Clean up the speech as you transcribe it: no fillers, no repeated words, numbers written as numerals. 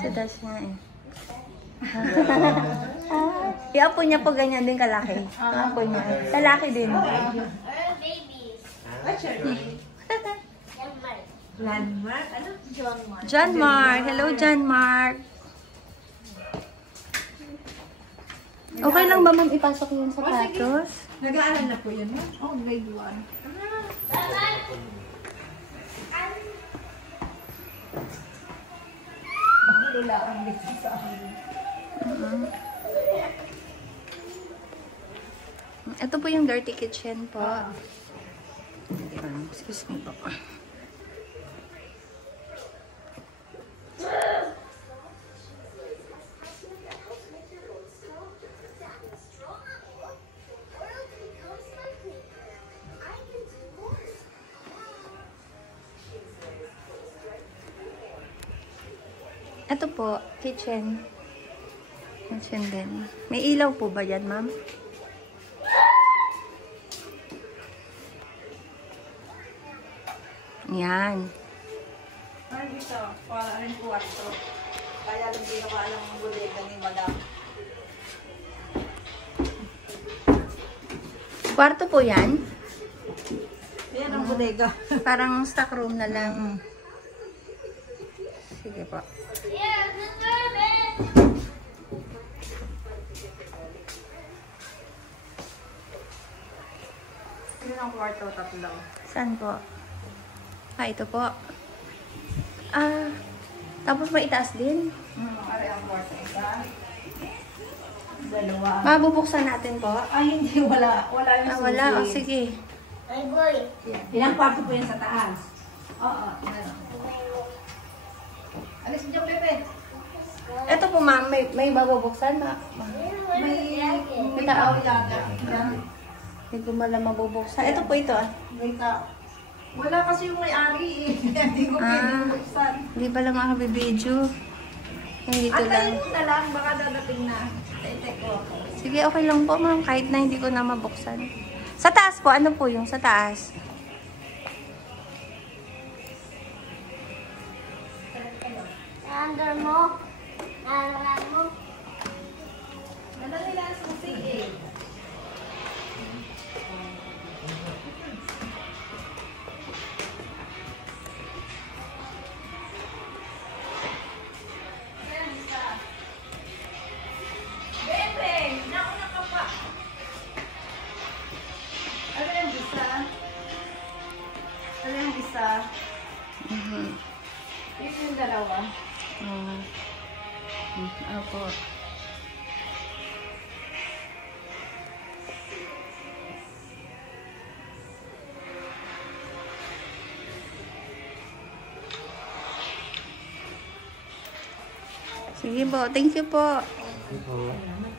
Si Dash nga eh. Yung apo niya po ganyan din kalaki. Yung apo niya. Lalaki din. Babies. What's your name? Landmark? Ano? John Mark. John Mark. Hello, John Mark. Okay lang ba, ma'am, ipasok yung sapatos? Nag-aaral na po yun, ma'am? Oh, grade 1. Wala ang dito sa akin. Ito po yung dirty kitchen po. Excuse me po. Ito po, kitchen. Kitchen din. May ilaw po ba yan, ma'am? Yan. Ano dito? Para rin po ito. Kaya lang ginawa lang ang bodega ni Madam. Kwarto po yan? Yan ang bodega. Parang stock room na lang. Sige po. Yeah, Yan ang kwarto, tatlo. Saan po? Ah, ito po. Ah, tapos may itaas din. Ari ang kwarto. Isa. Dalawa. Mabubuksan natin po. Ay, hindi. Wala. Wala yung susi. Wala. O, sige. Ay, boy. Ilang kwarto po yan sa taas? Oo. Meron. Alis niyo, Pepe. Ito po, ma'am. May mabubuksan na. May tao yata. Hindi ko malam mabubuksan. Ito po ito, ah. May tao. Wala kasi yung may-ari eh. Hindi ko pwede buksan. Hindi pala makabibidyo. Hindi dito lang. Antayin mo na lang. Baka dadating na. Take ko ako. Sige, okay lang po, ma'am. Kahit na hindi ko na mabuksan. Sa taas po, ano po yung sa taas? Under mo. Naran mo. Wala nila ang susi eh. Bebe! Nauna ka pa! Ano yung isa? Ano yung isa? Yun yung dalawa. Opo. Sige po. Thank you po. Ito.